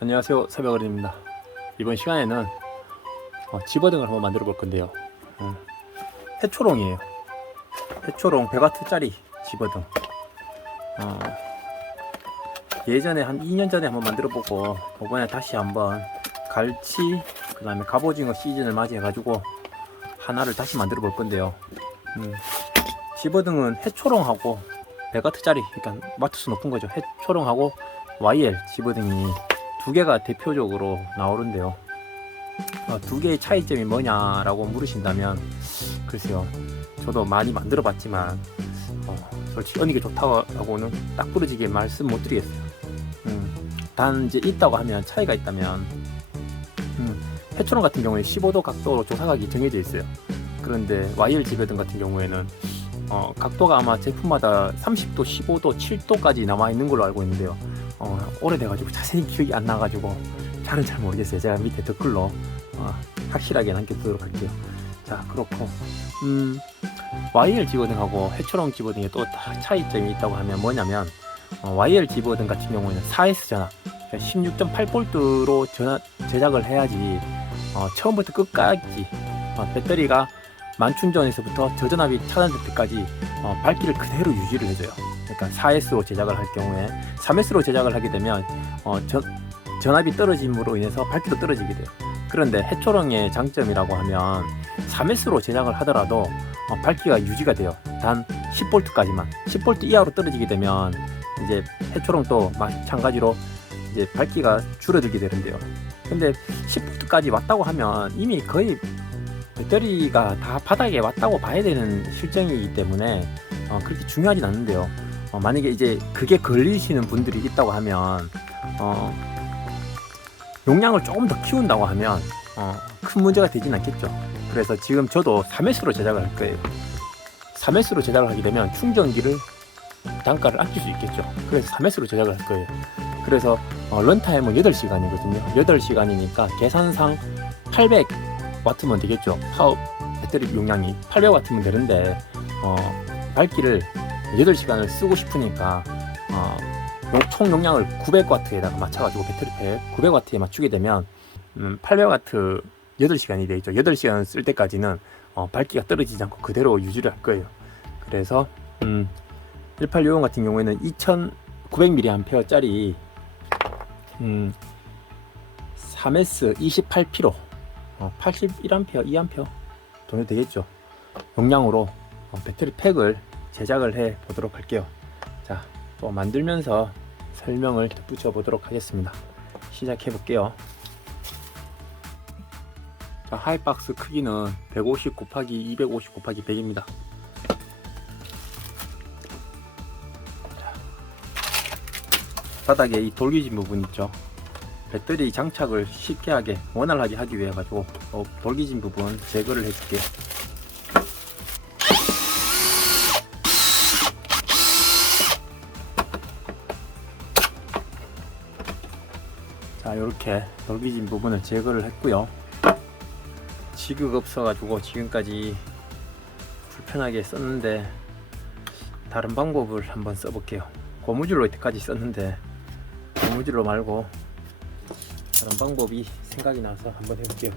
안녕하세요, 새벽어른입니다. 이번 시간에는 집어등을 한번 만들어 볼 건데요. 해초롱이에요. 해초롱 100W짜리 집어등. 예전에 한 2년 전에 한번 만들어 보고 이번에 다시 한번 갈치 그 다음에 갑오징어 시즌을 맞이해 가지고 하나를 다시 만들어 볼 건데요. 집어등은 해초롱하고 100W짜리, 그러니까 와트수 높은 거죠. 해초롱하고 YL 집어등이 두 개가 대표적으로 나오는데요. 두 개의 차이점이 뭐냐라고 물으신다면, 글쎄요, 저도 많이 만들어 봤지만 솔직히 어느 게 좋다고는 딱 부러지게 말씀 못 드리겠어요. 단 이제 있다고 하면, 차이가 있다면, 해초롱 같은 경우에 15도 각도로 조사각이 정해져 있어요. 그런데 YL 집어등 같은 경우에는 각도가 아마 제품마다 30도, 15도, 7도까지 남아 있는 걸로 알고 있는데요. 오래돼가지고 자세히 기억이 안 나가지고 잘은 잘 모르겠어요. 제가 밑에 댓글로 확실하게 남겨두도록 할게요. 자, 그렇고 YL 집어등하고 해초롱 집어등에 또 차이점이 있다고 하면 뭐냐면, YL 집어등 같은 경우에는 4S 전압 16.8V로 제작을 해야지 처음부터 끝까지 배터리가 만충전에서부터 저전압이 차단될 때까지 밝기를 그대로 유지를 해줘요. 그러니까 4S로 제작을 할 경우에 3S로 제작을 하게 되면 전압이 떨어짐으로 인해서 밝기도 떨어지게 돼요. 그런데 해초롱의 장점이라고 하면 3S로 제작을 하더라도 밝기가 유지가 돼요. 단 10V까지만. 10V 이하로 떨어지게 되면 이제 해초롱도 마찬가지로 이제 밝기가 줄어들게 되는데요. 근데 10V까지 왔다고 하면 이미 거의 배터리가 다 바닥에 왔다고 봐야 되는 실정이기 때문에 그렇게 중요하진 않는데요. 만약에 이제 그게 걸리시는 분들이 있다고 하면 용량을 조금 더 키운다고 하면 큰 문제가 되진 않겠죠. 그래서 지금 저도 3S로 제작을 할 거예요. 3S로 제작을 하게 되면 충전기를 단가를 아낄 수 있겠죠. 그래서 3S로 제작을 할 거예요. 그래서 런타임은 8시간이거든요 8시간이니까 계산상 800W면 되겠죠. 파워 배터리 용량이 800W면 되는데 밝기를 8시간을 쓰고 싶으니까 총 용량을 900W에다가 맞춰가지고 배터리팩 900W에 맞추게 되면 800W 8시간이 되겠죠. 8시간 쓸 때까지는 밝기가 떨어지지 않고 그대로 유지를 할 거예요. 그래서 1860 같은 경우에는 2900mAh짜리 3S 28kg 81A, 2A 정도 되겠죠. 용량으로 배터리 팩을 제작을 해 보도록 할게요. 자, 또 만들면서 설명을 붙여 보도록 하겠습니다. 시작해 볼게요. 자, 하이박스 크기는 150 곱하기 250 곱하기 100입니다. 바닥에 이 돌기진 부분 있죠. 배터리 장착을 쉽게 하게, 원활하게 하기 위해 가지고 돌기진 부분 제거를 해줄게요. 자, 이렇게 돌기진 부분을 제거를 했고요. 지그가 없어 가지고 지금까지 불편하게 썼는데 다른 방법을 한번 써볼게요. 고무줄로 이때까지 썼는데 고무줄로 말고 다른 방법이 생각이 나서 한번 해볼게요.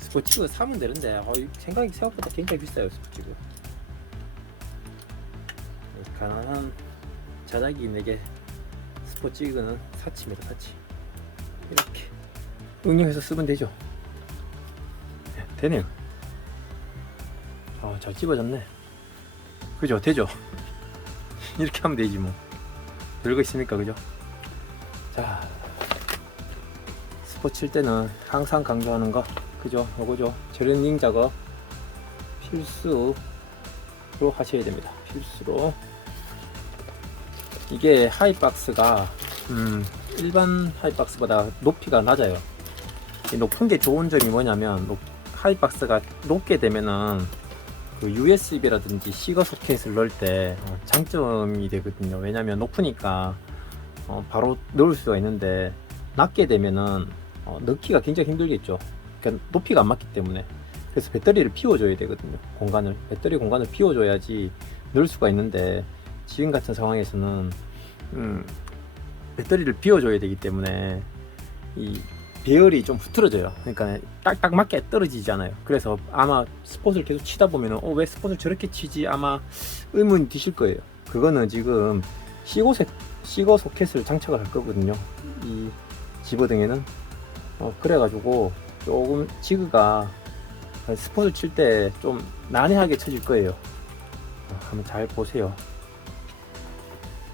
스포츠그 사면 되는데 생각이 생각보다 굉장히 비싸요. 스포츠그 가난한 자작이인에게 스포츠그는 사치입니다. 사치. 이렇게 응용해서 쓰면 되죠. 네, 되네요. 잘 집어졌네. 그죠? 되죠? 이렇게 하면 되지 뭐. 별거 있습니까? 그죠? 자, 스포츠 칠 때는 항상 강조하는 거, 그죠? 요거죠. 제르닝 작업 필수로 하셔야 됩니다. 필수로. 이게 하이박스가 일반 하이박스보다 높이가 낮아요. 이 높은 게 좋은 점이 뭐냐면, 하이박스가 높게 되면은 그 USB라든지 시거 소켓을 넣을 때 장점이 되거든요. 왜냐면 높으니까 바로 넣을 수가 있는데, 낮게 되면은 넣기가 굉장히 힘들겠죠. 그러니까 높이가 안 맞기 때문에. 그래서 배터리를 비워줘야 되거든요. 배터리 공간을 비워줘야지 넣을 수가 있는데, 지금 같은 상황에서는 배터리를 비워줘야 되기 때문에 이 배열이 좀 흐트러져요. 그러니까 딱딱 맞게 떨어지잖아요. 그래서 아마 스폿을 계속 치다 보면은 왜 스폿을 저렇게 치지 아마 의문이 드실 거예요. 그거는 지금 시거 소켓을 장착을 할 거거든요. 이 집어등에는 그래가지고 조금 지그가 스폿을 칠 때 좀 난해하게 쳐질 거예요. 한번 잘 보세요.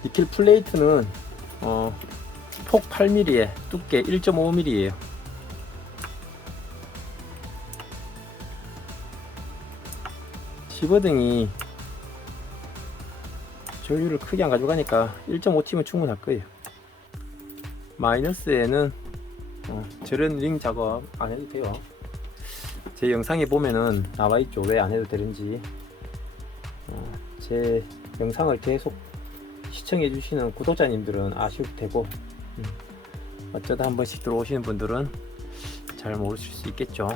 니켈 플레이트는 폭 8mm에 두께 1.5mm예요. 집어등이 조율을 크게 안 가져가니까 1.5T면 충분할 거예요. 마이너스에는 저런 링 작업 안 해도 돼요. 제 영상에 보면은 나와 있죠. 왜 안 해도 되는지. 제 영상을 계속 시청해 주시는 구독자님들은 아실 테고, 어쩌다 한 번씩 들어오시는 분들은 잘 모르실 수 있겠죠.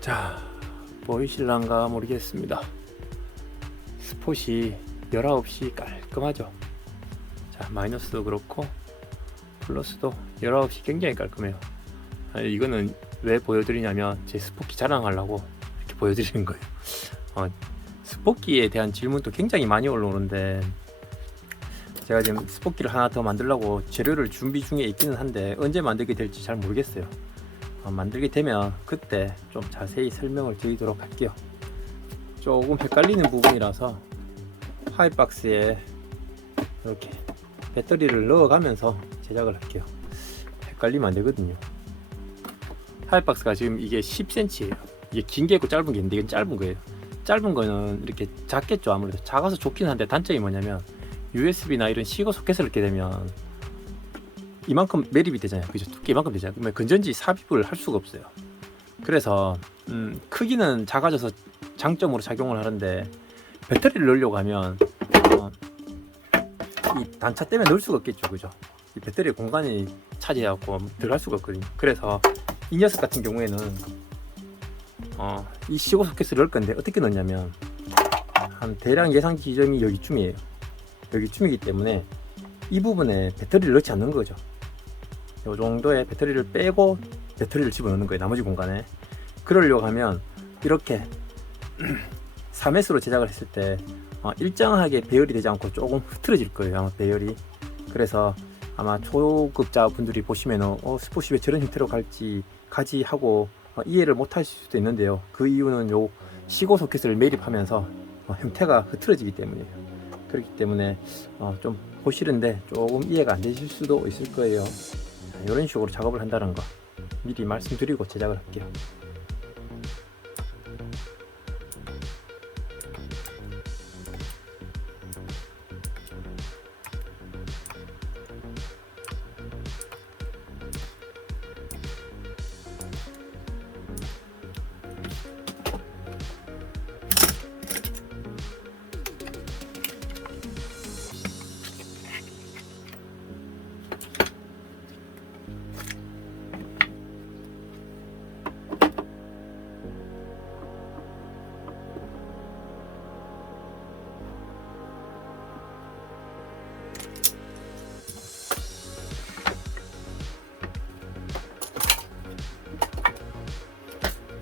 자, 보이실란가 모르겠습니다. 스폿이 19시 깔끔하죠. 자, 마이너스도 그렇고 플러스도 19시 굉장히 깔끔해요. 이거는 왜 보여드리냐면 제 스포키 자랑하려고 이렇게 보여드리는 거예요. 스포키에 대한 질문도 굉장히 많이 올라오는데 제가 지금 스포키를 하나 더 만들려고 재료를 준비 중에 있기는 한데 언제 만들게 될지 잘 모르겠어요. 만들게 되면 그때 좀 자세히 설명을 드리도록 할게요. 조금 헷갈리는 부분이라서 화이트박스에 이렇게 배터리를 넣어가면서 제작을 할게요. 헷갈리면 안 되거든요. 화이트박스가 지금 이게 10cm예요. 이게 긴 게 있고 짧은 게 있는데 이건 짧은 거예요. 짧은 거는 이렇게 작겠죠. 아무래도 작아서 좋긴 한데 단점이 뭐냐면 USB나 이런 시거 소켓을 넣게 되면 이만큼 매립이 되잖아요. 그죠? 두께 이만큼 되잖아요. 그러면 건전지 삽입을 할 수가 없어요. 그래서 크기는 작아져서 장점으로 작용을 하는데 배터리를 넣으려고 하면 이 단차 때문에 넣을 수가 없겠죠. 그죠? 이 배터리 공간이 차지해갖고 들어갈 수가 없거든요. 그래서 이 녀석 같은 경우에는 이 시고 소켓을 넣을 건데 어떻게 넣냐면 한 대략 예상 지점이 여기쯤이에요. 여기쯤이기 때문에 이 부분에 배터리를 넣지 않는 거죠. 이 정도의 배터리를 빼고 배터리를 집어넣는 거예요. 나머지 공간에. 그러려고 하면 이렇게 3S로 제작을 했을 때 일정하게 배열이 되지 않고 조금 흐트러질 거예요. 아마 배열이. 그래서 아마 초급자 분들이 보시면 스폿이 왜 저런 형태로 가지 하고 이해를 못 하실 수도 있는데요. 그 이유는 요 시고 소켓을 매립하면서 형태가 흐트러지기 때문이에요. 그렇기 때문에 좀 보시는데 조금 이해가 안 되실 수도 있을 거예요. 이런 식으로 작업을 한다는 거 미리 말씀드리고 제작을 할게요.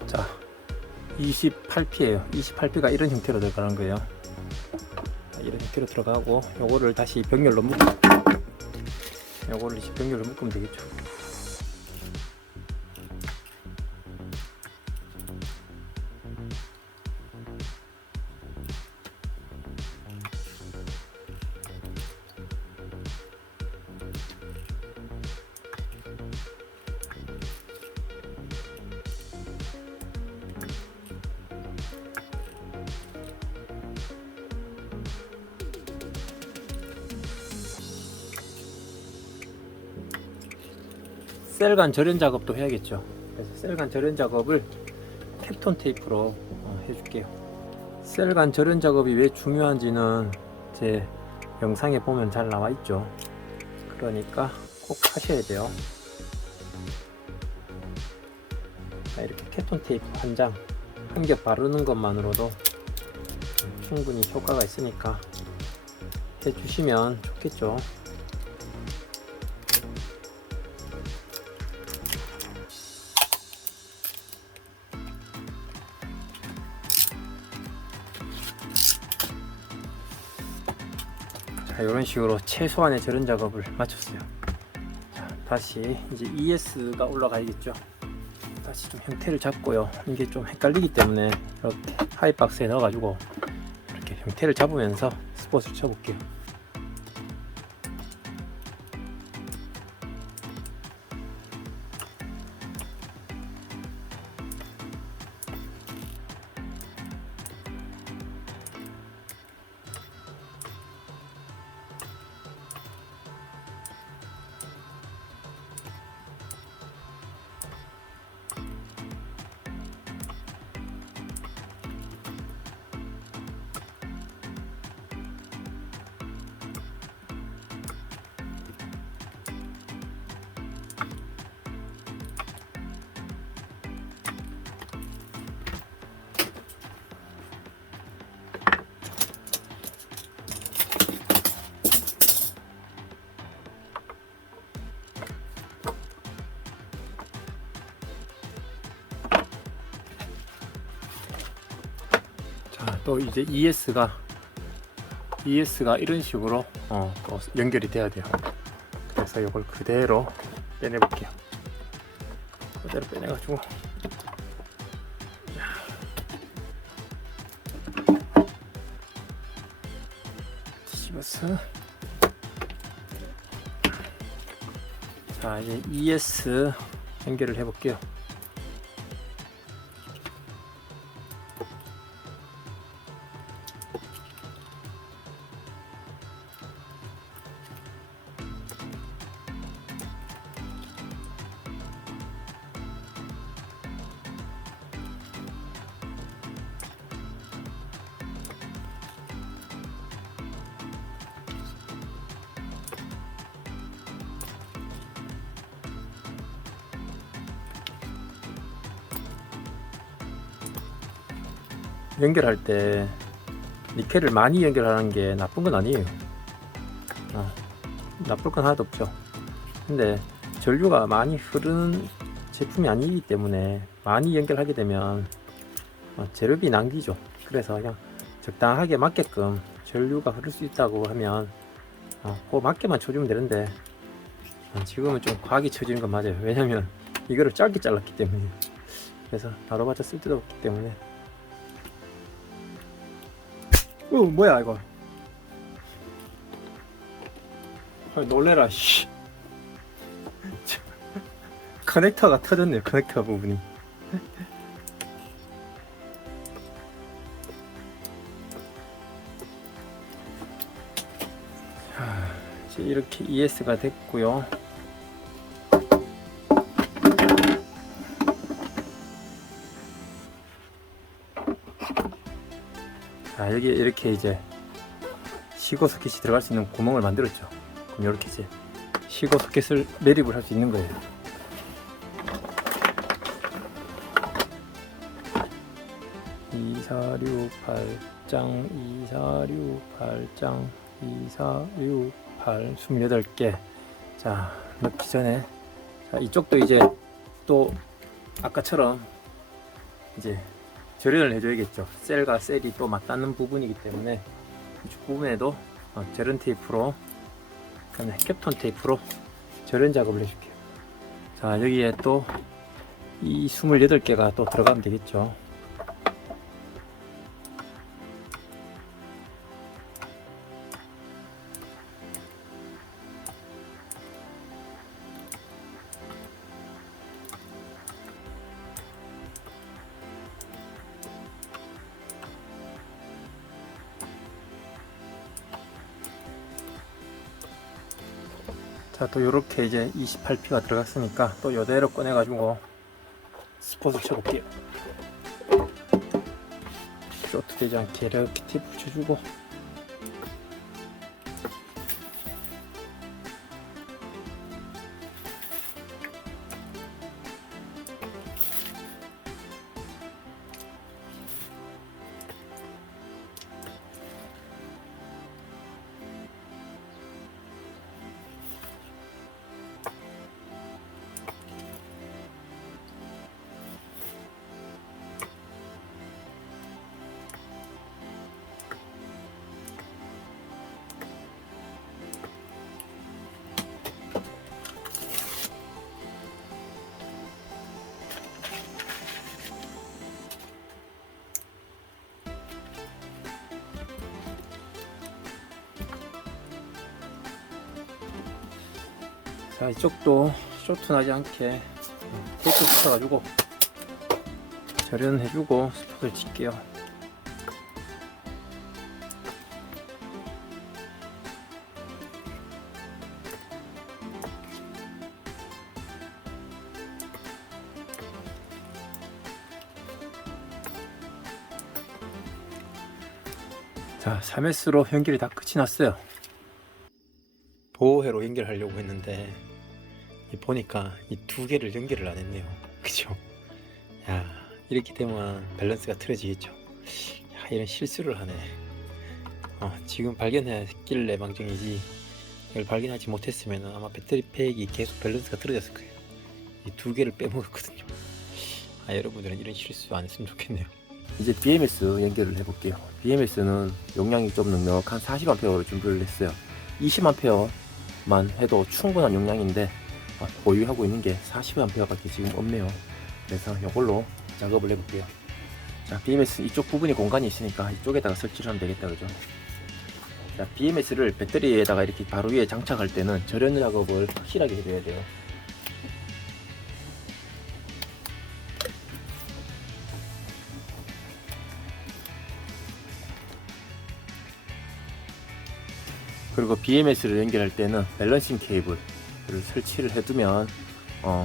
자, 28P예요. 28P가 이런 형태로 들어가는 거예요. 이런 형태로 들어가고 요거를 다시 병렬로 묶으면 되겠죠. 셀간 절연 작업도 해야겠죠. 그래서 셀간 절연 작업을 캡톤 테이프로 해줄게요. 셀간 절연 작업이 왜 중요한지는 제 영상에 보면 잘 나와 있죠. 그러니까 꼭 하셔야 돼요. 이렇게 캡톤 테이프 한 장 한 겹 바르는 것만으로도 충분히 효과가 있으니까 해주시면 좋겠죠. 자, 이런 식으로 최소한의 절연 작업을 마쳤어요. 자, 다시 이제 ES가 올라가야겠죠. 다시 좀 형태를 잡고요. 이게 좀 헷갈리기 때문에 이렇게 하이박스에 넣어가지고 이렇게 형태를 잡으면서 스폿을 쳐볼게요. 또 이제 ES가 이런 식으로 또 연결이 돼야 돼요. 그래서 이걸 그대로 빼내 볼게요. 그대로 빼내가지고 뒤집어서, 자 이제 ES 연결을 해 볼게요. 연결할 때 니켈을 많이 연결하는 게 나쁜 건 아니에요. 나쁠 건 하나도 없죠. 근데 전류가 많이 흐르는 제품이 아니기 때문에 많이 연결하게 되면 재료비 낭비죠. 그래서 그냥 적당하게 맞게끔 전류가 흐를 수 있다고 하면 그 맞게만 쳐주면 되는데, 지금은 좀 과하게 쳐지는 건 맞아요. 왜냐면 이거를 짧게 잘랐기 때문에. 그래서 바로바로 쓸 데도 없기 때문에. 뭐야 이거. 놀래라 씨. 커넥터가 터졌네요. 커넥터 부분이. 이제 이렇게 ES가 됐고요. 자, 여기 이렇게 이제 시고 소켓이 들어갈 수 있는 구멍을 만들었죠. 그럼 이렇게 이제 시고 소켓을 매립을 할 수 있는 거예요. (2468장) (2468장) (2468) 28개. 자, 넣기 전에, 자, 이쪽도 이제 또 아까처럼 이제 절연을 해줘야겠죠. 셀과 셀이 또 맞닿는 부분이기 때문에 이쪽 부분에도 절연 테이프로, 그다음에 캡톤 테이프로 절연 작업을 해줄게요. 자, 여기에 또 이 28개가 또 들어가면 되겠죠. 자, 또 요렇게 이제 28P가 들어갔으니까 또 요대로 꺼내가지고 스폿을 쳐볼게요. 쇼트 되지 않게 이렇게 팁 붙여주고, 자, 이쪽도 쇼트 나지 않게 테이프 붙여가지고 절연해주고 스팟을 칠게요. 자, 3S로 연결이 다 끝이 났어요. 보호회로 연결하려고 했는데 보니까 이 두 개를 연결을 안 했네요. 그죠? 야, 이렇게 되면 밸런스가 틀어지겠죠. 야, 이런 실수를 하네. 지금 발견했길래 망정이지, 이걸 발견하지 못했으면 아마 배터리 팩이 계속 밸런스가 틀어졌을 거예요. 이 두 개를 빼먹었거든요. 여러분들은 이런 실수 안 했으면 좋겠네요. 이제 BMS 연결을 해볼게요. BMS는 용량이 좀 넉넉한 40A를 준비를 했어요. 20A만 해도 충분한 용량인데 보유하고 있는 게 40A밖에 지금 없네요. 그래서 이걸로 작업을 해볼게요. 자, BMS 이쪽 부분이 공간이 있으니까 이쪽에다가 설치를 하면 되겠다, 그죠? 자, BMS를 배터리에다가 이렇게 바로 위에 장착할 때는 절연 작업을 확실하게 해줘야 돼요. 그리고 BMS를 연결할 때는 밸런싱 케이블을 설치를 해두면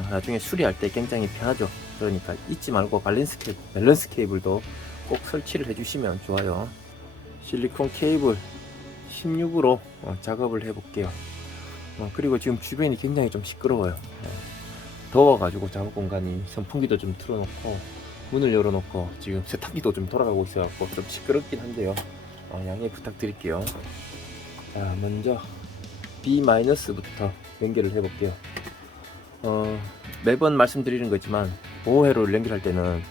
나중에 수리할 때 굉장히 편하죠. 그러니까 잊지 말고 밸런스 케이블도 꼭 설치를 해주시면 좋아요. 실리콘 케이블 16으로 작업을 해볼게요. 그리고 지금 주변이 굉장히 좀 시끄러워요. 더워가지고 작업 공간이 선풍기도 좀 틀어놓고 문을 열어놓고 지금 세탁기도 좀 돌아가고 있어갖고 좀 시끄럽긴 한데요. 양해 부탁드릴게요. 자, 먼저 B-부터 연결을 해볼게요. 매번 말씀드리는 거지만 보호회로를 연결할 때는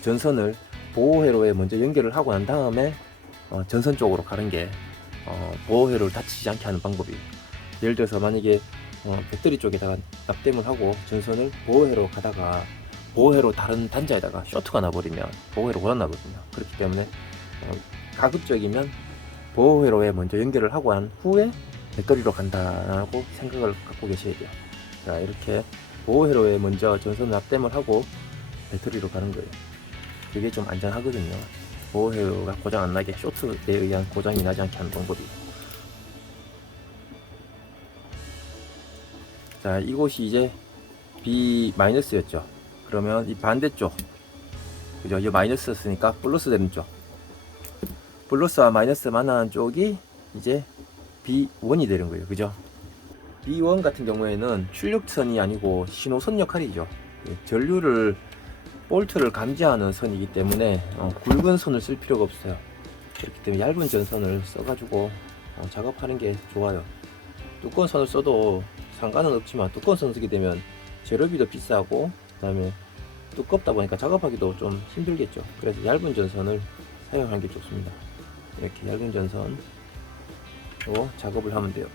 전선을 보호회로에 먼저 연결을 하고 난 다음에 전선 쪽으로 가는 게 보호회로를 다치지 않게 하는 방법이에요. 예를 들어서 만약에 배터리 쪽에다가 납땜을 하고 전선을 보호회로 가다가 보호회로 다른 단자에다가 쇼트가 나버리면 보호회로 고장나거든요. 그렇기 때문에 가급적이면 보호회로에 먼저 연결을 하고 난 후에 배터리로 간다라고 생각을 갖고 계셔야 돼요. 자, 이렇게 보호회로에 먼저 전선을 납땜을 하고 배터리로 가는 거예요. 그게 좀 안전하거든요. 보호회로가 고장 안 나게, 쇼트에 의한 고장이 나지 않게 하는 방법이에요. 자, 이곳이 이제 B-였죠. 그러면 이 반대쪽, 그죠? 이 마이너스였으니까 플러스 되는 쪽, 플러스와 마이너스 만나는 쪽이 이제 B1이 되는 거예요. 그죠? B1 같은 경우에는 출력선이 아니고 신호선 역할이죠. 전류를, 볼트를 감지하는 선이기 때문에 굵은 선을 쓸 필요가 없어요. 그렇기 때문에 얇은 전선을 써가지고 작업하는 게 좋아요. 두꺼운 선을 써도 상관은 없지만 두꺼운 선을 쓰게 되면 재료비도 비싸고, 그 다음에 두껍다 보니까 작업하기도 좀 힘들겠죠. 그래서 얇은 전선을 사용하는 게 좋습니다. 이렇게 얇은 전선으로 작업을 하면 돼요.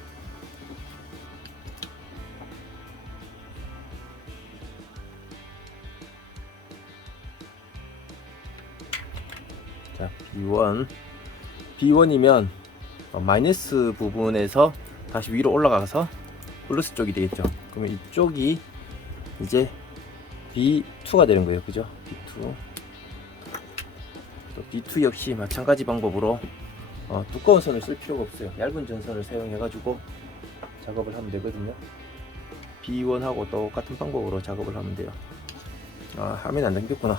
자, B1이면 마이너스 부분에서 다시 위로 올라가서 플러스 쪽이 되겠죠. 그러면 이쪽이 이제 B2가 되는 거예요. 그죠? B2. 또 B2 역시 마찬가지 방법으로 두꺼운 선을 쓸 필요가 없어요. 얇은 전선을 사용해 가지고 작업을 하면 되거든요. B1하고 똑같은 방법으로 작업을 하면 돼요. 화면이 안 당겼구나.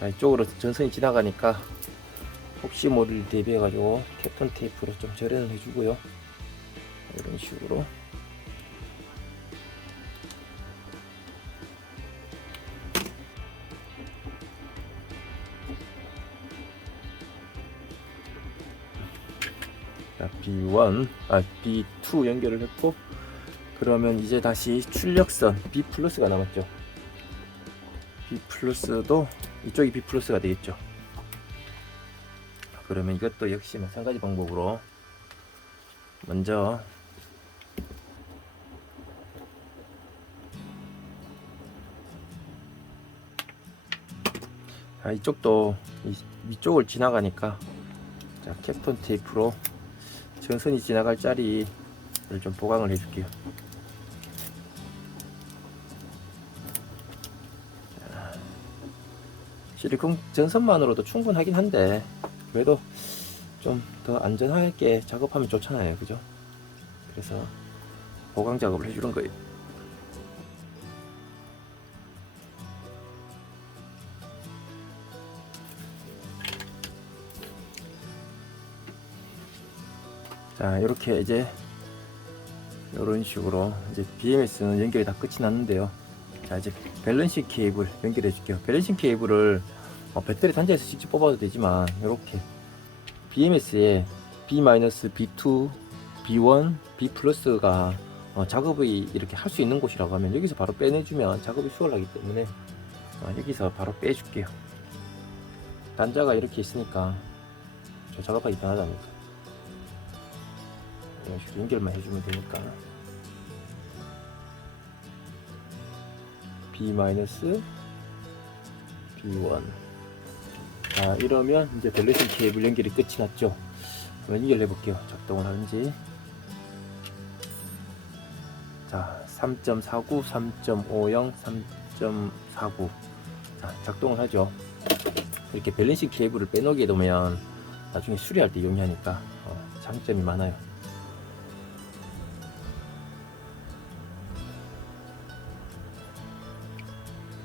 자, 이쪽으로 전선이 지나가니까 혹시 모를 대비해 가지고 캡톤 테이프로 좀 절연을 해주고요. 이런 식으로. 자, B2 연결을 했고, 그러면 이제 다시 출력선 B+가 남았죠. B+도 이쪽이 B+가 되겠죠. 그러면 이것도 역시 마찬가지 방법으로 먼저 이쪽도 이쪽을 지나가니까 자, 캡톤 테이프로 전선이 지나갈 자리 좀 보강을 해줄게요. 실리콘 전선만으로도 충분하긴 한데 그래도 좀 더 안전하게 작업하면 좋잖아요, 그죠? 그래서 보강 작업을 해주는 거예요. 자, 이렇게 이제 이런 식으로 이제 BMS는 연결이 다 끝이 났는데요. 자, 이제 밸런싱 케이블 연결해 줄게요. 밸런싱 케이블을 배터리 단자에서 직접 뽑아도 되지만 이렇게 BMS에 B-, B2, B1, B 플러스가 작업이 이렇게 할 수 있는 곳이라고 하면 여기서 바로 빼내주면 작업이 수월하기 때문에 여기서 바로 빼줄게요. 단자가 이렇게 있으니까 저 작업하기 편하다니까. 이런 식으로 연결만 해주면 되니까. B-, B1. 자, 이러면 이제 밸런싱 케이블 연결이 끝이 났죠. 한번 연결해 볼게요. 작동을 하는지. 자, 3.49, 3.50, 3.49. 자, 작동을 하죠. 이렇게 밸런싱 케이블을 빼놓게 되면 나중에 수리할 때 용이하니까 장점이 많아요.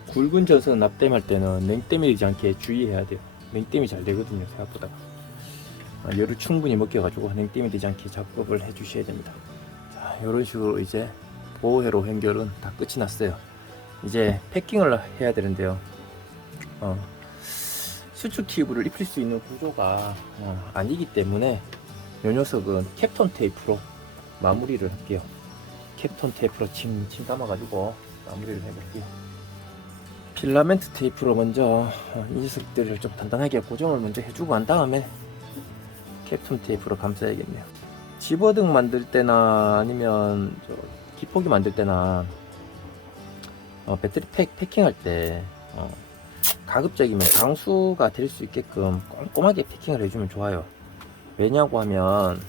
굵은 전선 납땜할 때는 냉땜이 되지 않게 주의해야 돼요. 냉땜이 잘 되거든요, 생각보다. 열을 충분히 먹여가지고 냉땜이 되지 않게 작업을 해 주셔야 됩니다. 자, 이런 식으로 이제 보호회로 연결은 다 끝이 났어요. 이제 패킹을 해야 되는데요. 수축 튜브를 입힐 수 있는 구조가 아니기 때문에 이 녀석은 캡톤 테이프로 마무리를 할게요. 캡톤 테이프로 침 담아가지고 마무리를 해볼게요. 필라멘트 테이프로 먼저 이 녀석들을 좀 단단하게 고정을 먼저 해주고 한 다음에 캡톤 테이프로 감싸야겠네요. 집어등 만들 때나 아니면 기포기 만들 때나 배터리 패킹할 때 가급적이면 방수가 될 수 있게끔 꼼꼼하게 패킹을 해주면 좋아요. 왜냐고 하면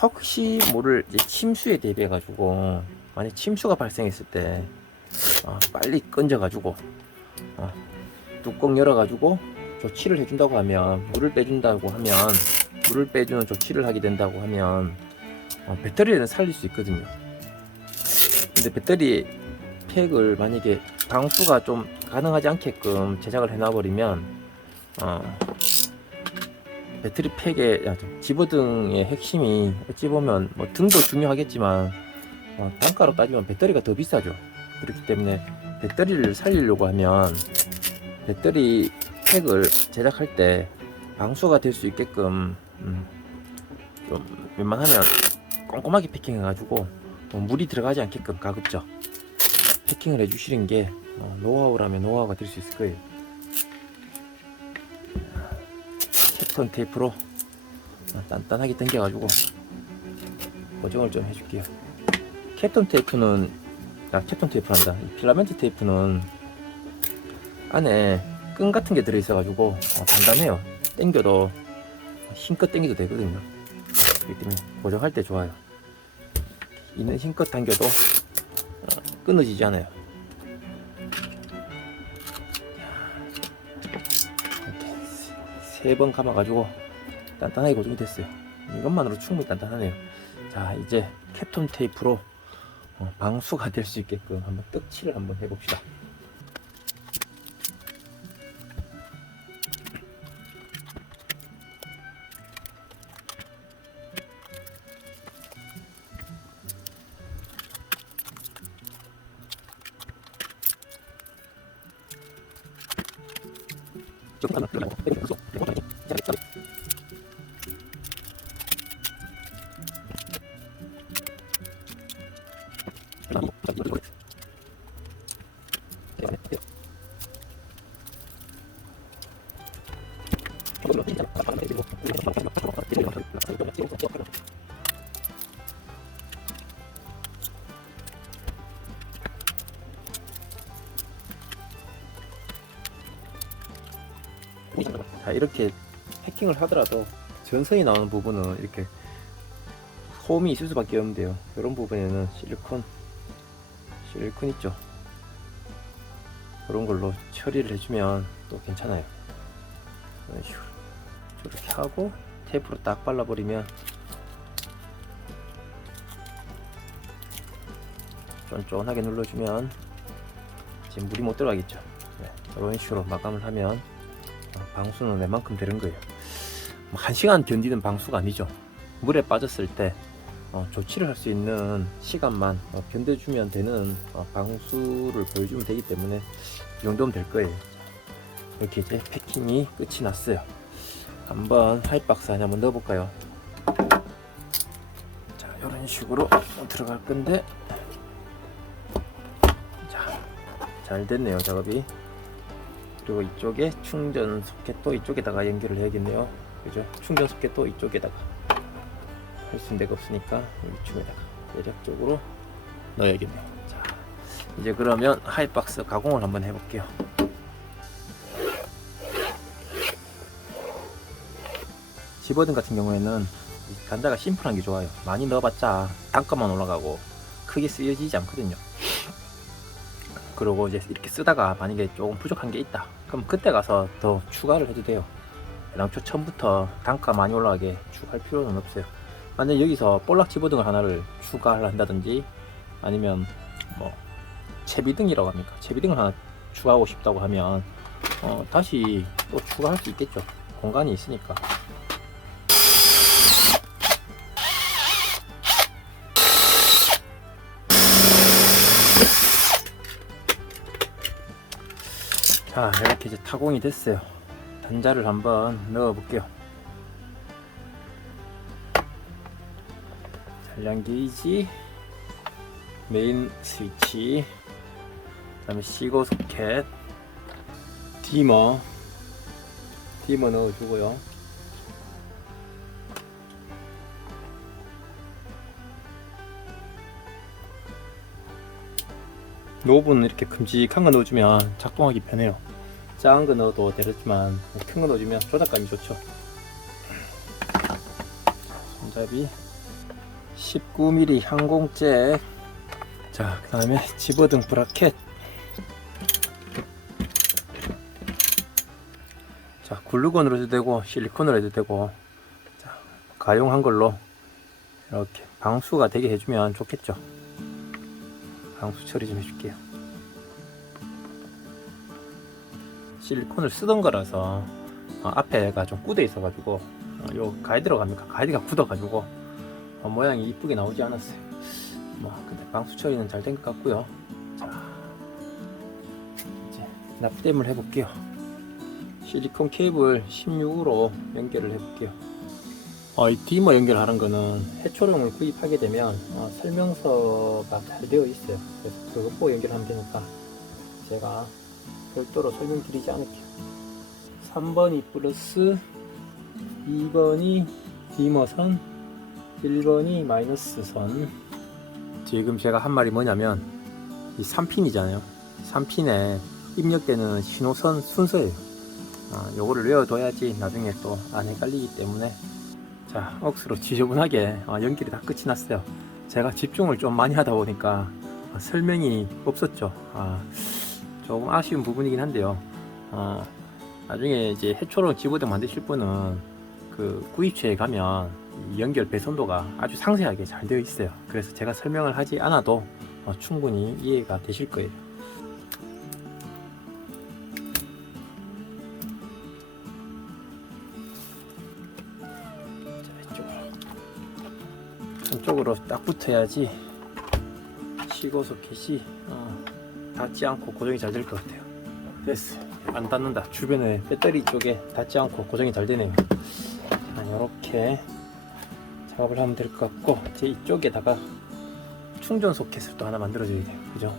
혹시 모를 침수에 대비해 가지고 만약 침수가 발생했을 때 빨리 건져 가지고 뚜껑 열어 가지고 조치를 해준다고 하면 물을 빼주는 조치를 하게 된다고 하면 배터리는 살릴 수 있거든요. 근데 배터리 팩을 만약에 방수가 좀 가능하지 않게끔 제작을 해놔 버리면 배터리 팩의 집어등의 핵심이 어찌 보면 뭐 등도 중요하겠지만 단가로 따지면 배터리가 더 비싸죠. 그렇기 때문에 배터리를 살리려고 하면 배터리 팩을 제작할 때 방수가 될 수 있게끔 좀 웬만하면 꼼꼼하게 패킹해 가지고 물이 들어가지 않게끔 가급적 패킹을 해 주시는 게 노하우라면 노하우가 될 수 있을 거예요. 캡톤 테이프로 단단하게 당겨 가지고 고정을 좀 해줄게요. 캡톤 테이프란다. 필라멘트 테이프는 안에 끈 같은 게 들어있어 가지고 단단해요. 당겨도 힘껏 당겨도 되거든요. 그렇기 때문에 고정할 때 좋아요. 있는 힘껏 당겨도 끊어지지 않아요. 이렇게 3번 감아가지고 단단하게 고정이 됐어요. 이것만으로 충분히 단단하네요. 자, 이제 캡톤 테이프로 방수가 될 수 있게끔 한번 떡칠을 한번 해봅시다. 자, 이렇게 패킹을 하더라도 전선이 나오는 부분은 이렇게 홈이 있을 수밖에 없는데요. 이런 부분에는 실리콘 있죠. 그런 걸로 처리를 해주면 또 괜찮아요. 이런 식으로 이렇게 하고 테이프로 딱 발라버리면 쫀쫀하게 눌러주면 지금 물이 못 들어가겠죠. 네, 이런 식으로 마감을 하면 방수는 웬만큼 되는 거예요. 1시간 견디는 방수가 아니죠. 물에 빠졌을 때 조치를 할 수 있는 시간만 견뎌주면 되는 방수를 보여주면 되기 때문에 이 정도면 될 거예요. 이렇게 이제 패킹이 끝이 났어요. 한번 하이박스 안에 한번 넣어볼까요? 자, 이런 식으로 들어갈 건데, 자, 잘 됐네요, 작업이. 그리고 이쪽에 충전 소켓도 이쪽에다가 연결을 해야겠네요. 그죠? 충전 소켓도 이쪽에다가 할 수 있는 데가 없으니까 이쪽에다가 대략적으로 넣어야겠네요. 자, 이제 그러면 하이박스 가공을 한번 해볼게요. 집어등 같은 경우에는 단자가 심플한 게 좋아요. 많이 넣어봤자 단가만 올라가고 크게 쓰여지지 않거든요. 그리고 이제 이렇게 쓰다가 만약에 조금 부족한 게 있다, 그럼 그때 가서 더 추가를 해도 돼요. 애당초 처음부터 단가 많이 올라가게 추가할 필요는 없어요. 만약 여기서 볼락 집어등을 하나를 추가를 한다든지, 아니면 뭐 채비등이라고 합니까? 채비등을 하나 추가하고 싶다고 하면 다시 또 추가할 수 있겠죠. 공간이 있으니까. 자, 이렇게 이제 타공이 됐어요. 단자를 한번 넣어 볼게요. 잔량 게이지, 메인 스위치, 그 다음에 시거 소켓, 디머 넣어주고요. 노브는 이렇게 큼직한 거 넣어주면 작동하기 편해요. 작은 거 넣어도 되겠지만 큰 거 넣어주면 조작감이 좋죠. 손잡이 19mm 항공잭, 자, 그 다음에 집어등 브라켓, 자, 글루건으로 해도 되고 실리콘으로 해도 되고, 자, 가용한 걸로 이렇게 방수가 되게 해주면 좋겠죠. 방수 처리 좀 해줄게요. 실리콘을 쓰던 거라서 앞에가 좀 굳어 있어 가지고 요 가이드로 갑니까? 가이드가 굳어 가지고 모양이 이쁘게 나오지 않았어요. 근데 방수 처리는 잘 된 것 같고요. 자, 이제 납땜을 해볼게요. 실리콘 케이블 16으로 연결을 해볼게요. 이 디머 연결하는 거는 해초령을 구입하게 되면 설명서가 잘 되어 있어요. 그래서 그거 보고 연결하면 되니까 제가 별도로 설명드리지 않을게요. 3번이 플러스, 2번이 디머선, 1번이 마이너스 선. 지금 제가 한 말이 뭐냐면, 이 3핀이잖아요. 3핀에 입력되는 신호선 순서예요. 요거를 외워둬야지 나중에 또 안 헷갈리기 때문에. 자, 억수로 지저분하게 연결이 다 끝이 났어요. 제가 집중을 좀 많이 하다 보니까 설명이 없었죠. 조금 아쉬운 부분이긴 한데요. 나중에 이제 해초로 집어등 만드실 분은 그 구입처에 가면 이 연결 배선도가 아주 상세하게 잘 되어 있어요. 그래서 제가 설명을 하지 않아도 충분히 이해가 되실 거예요. 한쪽으로 딱 붙어야지 시거 소켓이 닿지 않고 고정이 잘 될 것 같아요. 됐어요. 안 닿는다. 주변에 배터리 쪽에 닿지 않고 고정이 잘 되네요. 자, 이렇게 작업을 하면 될 것 같고, 제 이쪽에다가 충전 소켓을 또 하나 만들어줘야 돼요. 그죠?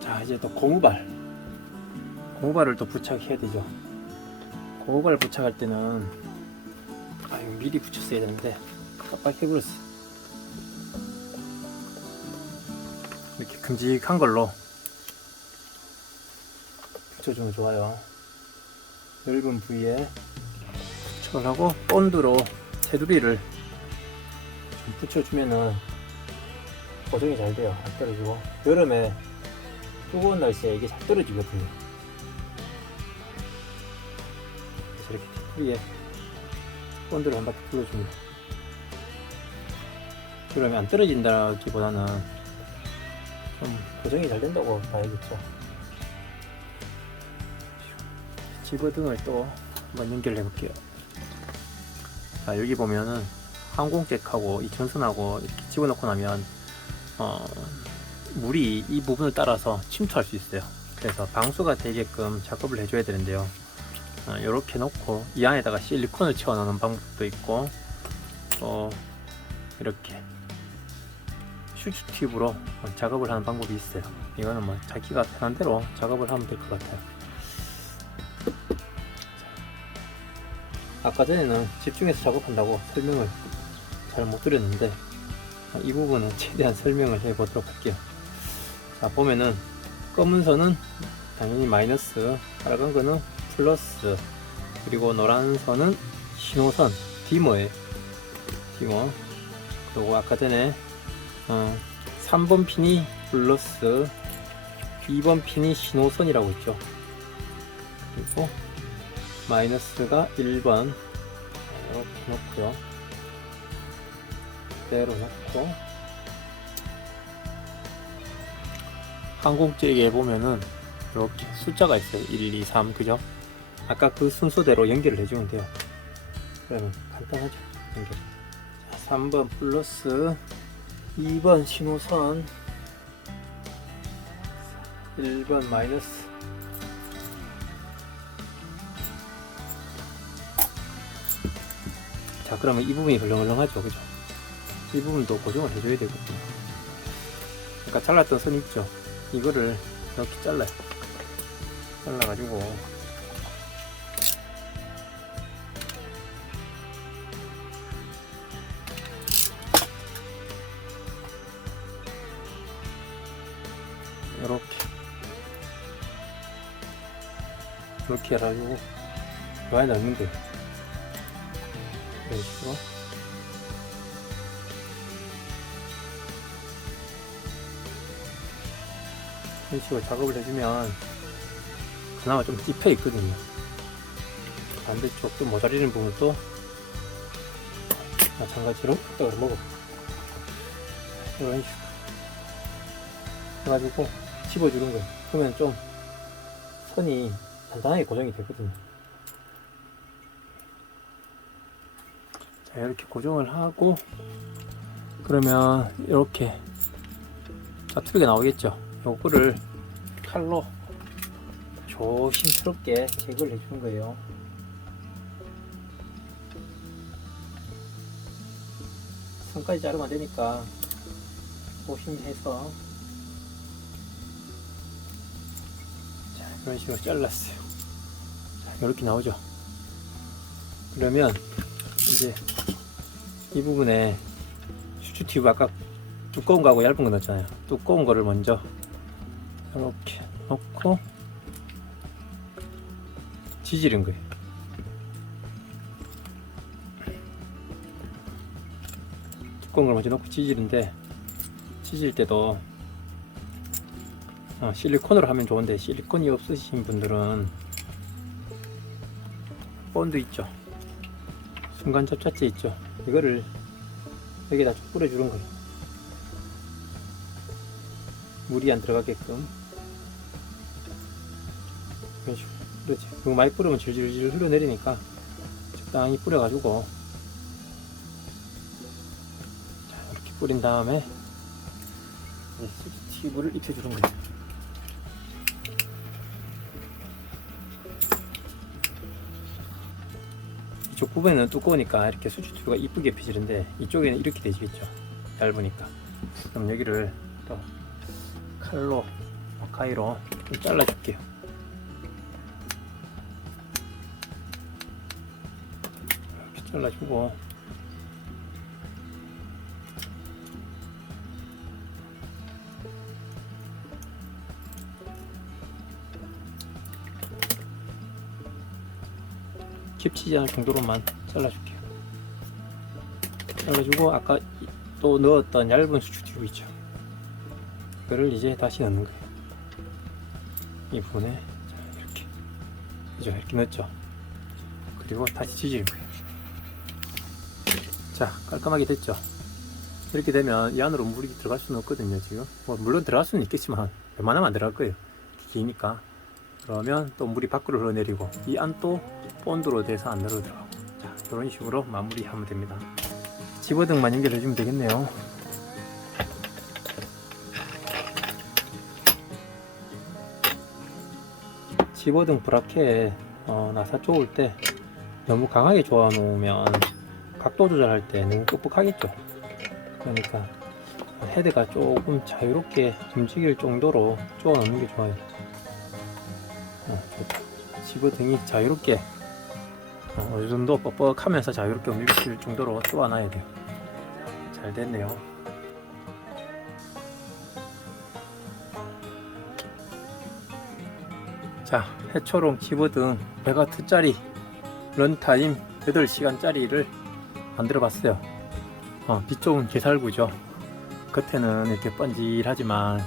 자, 이제 또 고무발을 또 부착해야 되죠. 고무발 부착할 때는 이거 미리 붙였어야 되는데 깜빡해버렸어. 이렇게 큼직한 걸로 붙여주면 좋아요. 넓은 부위에 붙여하고 본드로 테두리를 좀 붙여주면은 고정이 잘 돼요. 안 떨어지고. 여름에 뜨거운 날씨에 이게 잘 떨어지거든요. 그래서 이렇게 테두리에 본드를 한 바퀴 둘러줍니다. 그러면 안 떨어진다기보다는 좀 고정이 잘 된다고 봐야겠죠. 집어등을 또 한번 연결해 볼게요. 자, 여기 보면은 항공잭하고 이 전선하고 이렇게 집어넣고 나면 물이 이 부분을 따라서 침투할 수 있어요. 그래서 방수가 되게끔 작업을 해줘야 되는데요. 이렇게 놓고 이 안에다가 실리콘을 채워 넣는 방법도 있고, 또 이렇게 슈즈 팁으로 작업을 하는 방법이 있어요. 이거는 뭐 자기가 편한 대로 작업을 하면 될 것 같아요. 아까 전에는 집중해서 작업한다고 설명을 잘 못 드렸는데, 이 부분은 최대한 설명을 해 보도록 할게요. 자, 보면은 검은 선은 당연히 마이너스, 빨간 거는 플러스, 그리고 노란 선은 신호선, 디머예요. 디머. 그리고 아까 전에 3번 핀이 플러스, 2번 핀이 신호선이라고 했죠. 그리고 마이너스가 1번 이렇게 놓고요. 그대로 놓고, 항공잭에 보면은 이렇게 숫자가 있어요. 1, 2, 3, 그죠? 아까 그 순서대로 연결을 해주면 돼요. 그러면 간단하죠, 연결. 자, 3번 플러스, 2번 신호선, 1번 마이너스. 자, 그러면 이 부분이 헐렁헐렁하죠, 그죠? 이 부분도 고정을 해줘야 되거든요. 아까 잘랐던 선 있죠? 이거를 이렇게 잘라요. 잘라가지고 이렇게 해가지고 요 안에 넣는 거예요. 이런 식으로. 이런 식으로 작업을 해주면 그나마 좀 찝혀 있거든요. 반대쪽 좀 모자리는 부분도 마찬가지로 떡을 먹어. 이런 식으로 해가지고 집어주는 거예요. 그러면 좀 선이 단단하게 고정이 되거든요. 자, 이렇게 고정을 하고, 그러면 이렇게 짜투리가 나오겠죠. 요거를 칼로 조심스럽게 제거를 해주는 거예요. 선까지 자르면 안 되니까 조심해서. 자, 이런 식으로 잘랐어요. 자, 이렇게 나오죠. 그러면 이제 이 부분에 슈즈 튜브 아까 두꺼운 거하고 얇은 거 넣었잖아요. 두꺼운 거를 먼저 이렇게 넣고 지지른 거예요. 두꺼운 걸 먼저 넣고 지지는데, 지질 때도 실리콘으로 하면 좋은데 실리콘이 없으신 분들은 본드 있죠, 순간 접착제 있죠, 이거를 여기다 쭉 뿌려주는 거예요. 물이 안 들어가게끔. 이런 식으로. 그렇지. 너무 많이 뿌리면 질질질 흘러내리니까 적당히 뿌려가지고, 자, 이렇게 뿌린 다음에 이제 슈즈 튜브를 입혀주는 거예요. 이쪽 부분은 두꺼우니까 이렇게 슈즈 튜브가 이쁘게 입혀지는데, 이쪽에는 이렇게 되지겠죠, 얇으니까. 그럼 여기를 또 칼로 가위로 좀 잘라줄게요. 이렇게 잘라주고, 깊지 않을 정도로만 잘라줄게요. 잘라주고 아까 또 넣었던 얇은 수축 튜브 있죠. 이거를 이제 다시 넣는 거예요. 이 부분에 이렇게, 그죠? 이렇게 넣었죠. 그리고 다시 지지는 거예요. 자, 깔끔하게 됐죠. 이렇게 되면 이 안으로 물이 들어갈 수는 없거든요. 지금 뭐 물론 들어갈 수는 있겠지만 웬만하면 안 들어갈 거예요. 기니까. 그러면 또 물이 밖으로 흘러내리고 이 안도 본드로 돼서 안으로 들어가고, 자, 이런 식으로 마무리하면 됩니다. 집어등만 연결해 주면 되겠네요. 집어등 브라켓 나사 쪼을 때 너무 강하게 조아 놓으면 각도 조절할 때 너무 뻑뻑하겠죠. 그러니까 헤드가 조금 자유롭게 움직일 정도로 쪼아 놓는 게 좋아요. 집어등이 자유롭게 어느 정도 뻑뻑하면서 자유롭게 움직일 정도로 쪼아 놔야 돼요. 잘 됐네요. 자, 해초롱 집어등 100W짜리 런타임 8시간짜리를 만들어 봤어요. 뒤쪽은 게살구죠. 겉에는 이렇게 번질하지만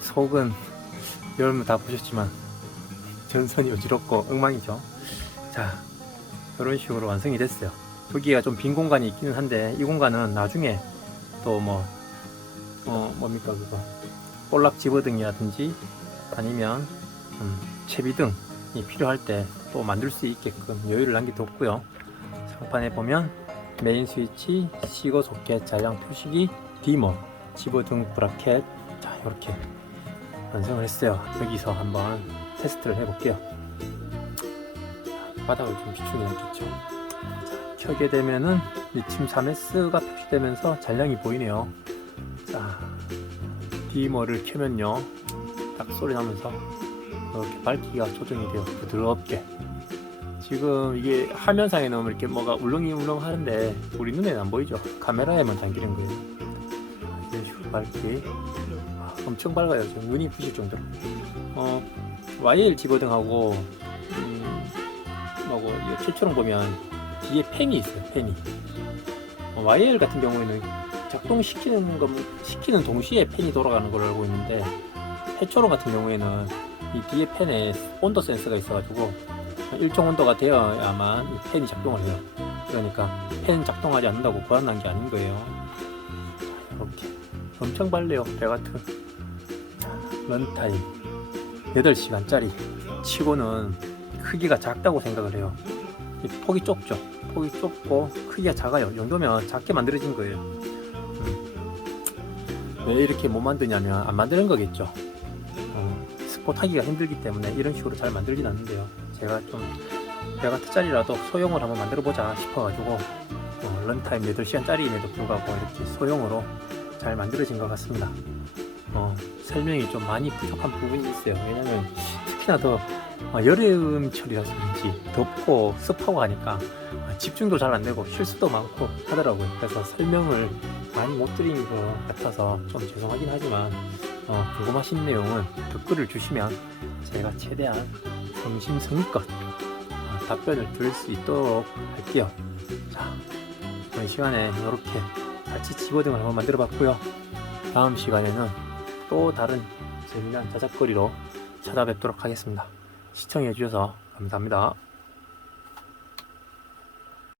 속은 여러분 다 보셨지만 전선이 어지럽고 엉망이죠. 자, 이런 식으로 완성이 됐어요. 여기가 좀 빈 공간이 있기는 한데 이 공간은 나중에 또 뭡니까 그거 볼락 집어등이라든지 아니면 채비등이 필요할 때 또 만들 수 있게끔 여유를 남겨뒀고요. 상판에 보면 메인 스위치, 시거 소켓, 잔량 표시기, 디머, 집어등 브라켓, 자, 이렇게 완성을 했어요. 여기서 한번 테스트를 해볼게요. 바닥을 좀 비추게 했겠죠. 켜게 되면은 리튬 3S가 표시되면서 잔량이 보이네요. 자, 디머를 켜면요, 딱 소리 나면서 이렇게 밝기가 조정이 돼요. 부드럽게. 지금 이게 화면상에는 이렇게 뭐가 울렁이울렁 하는데 우리 눈에는 안 보이죠. 카메라에만 담기는 거예요. 이런 식으로 밝기 엄청 밝아요. 지금 눈이 부실 정도로. YL 집어등하고 이 최초롱 보면 뒤에 팬이 있어요. 팬이. YL 같은 경우에는 작동시키는 동시에 팬이 돌아가는 걸로 알고 있는데, 해초롱 같은 경우에는 이 뒤에 팬에 온도 센서가 있어가지고 일정 온도가 되어야만 이 팬이 작동을 해요. 그러니까 팬 작동하지 않는다고 고장난 게 아닌 거예요. 이렇게 엄청 밝네요. 100W 런타임 8시간짜리 치고는 크기가 작다고 생각을 해요. 폭이 좁죠. 폭이 좁고 크기가 작아요. 이 정도면 작게 만들어진 거예요. 왜 이렇게 못 만드냐면 안 만드는 거겠죠. 스포타기가 힘들기 때문에 이런 식으로 잘 만들진 않는데요. 제가 좀 100W짜리라도 소형을 한번 만들어 보자 싶어가지고 런타임 8시간짜리임에도 불구하고 이렇게 소형으로 잘 만들어진 것 같습니다. 설명이 좀 많이 부족한 부분이 있어요. 왜냐면 특히나 더 여름철이라서 그런지 덥고 습하고 하니까 집중도 잘 안 되고 실수도 많고 하더라고요. 그래서 설명을 많이 못 드린 것 같아서 좀 죄송하긴 하지만 궁금하신 내용은 댓글을 주시면 제가 최대한 성심성의껏 답변을 드릴 수 있도록 할게요. 자, 이번 시간에 이렇게 같이 집어등을 한번 만들어 봤고요. 다음 시간에는 또 다른 재미난 자작거리로 찾아뵙도록 하겠습니다. 시청해 주셔서 감사합니다.